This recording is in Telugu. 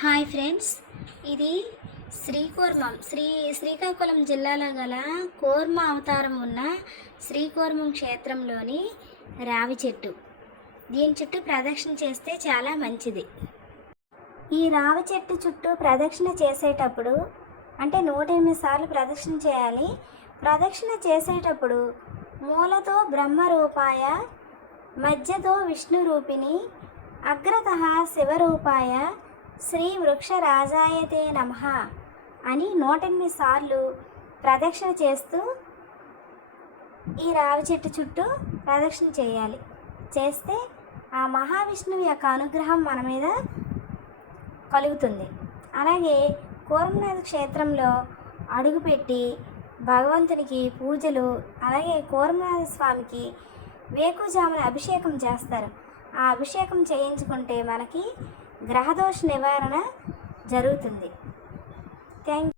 Hi friends. ఇది శ్రీకూర్మం. శ్రీ శ్రీకాకుళం జిల్లాలో గల కూర్మ అవతారం ఉన్న శ్రీకూర్మం క్షేత్రంలోని రావి చెట్టు. దీని చుట్టూ ప్రదక్షిణ చేస్తే చాలా మంచిది. ఈ రావి చెట్టు చుట్టూ ప్రదక్షిణ చేసేటప్పుడు అంటే నూట ఎనిమిది సార్లు ప్రదక్షిణ చేయాలి. ప్రదక్షిణ చేసేటప్పుడు మూలతో బ్రహ్మరూపాయ మధ్యతో విష్ణు రూపిణి అగ్రత శివరూపాయ శ్రీ వృక్ష రాజాయతే నమ అని నూటెనిమిది సార్లు ప్రదక్షిణ చేస్తూ ఈ రావి చెట్టు చుట్టూ ప్రదక్షిణ చేయాలి. చేస్తే ఆ మహావిష్ణువు యొక్క అనుగ్రహం మన మీద కలుగుతుంది. అలాగే కూరమనాథ క్షేత్రంలో అడుగుపెట్టి భగవంతునికి పూజలు అలాగే కూరమనాథ స్వామికి వేకుజామున అభిషేకం చేస్తారు. ఆ అభిషేకం చేయించుకుంటే మనకి గ్రహదోష నివారణ జరుగుతుంది. థ్యాంక్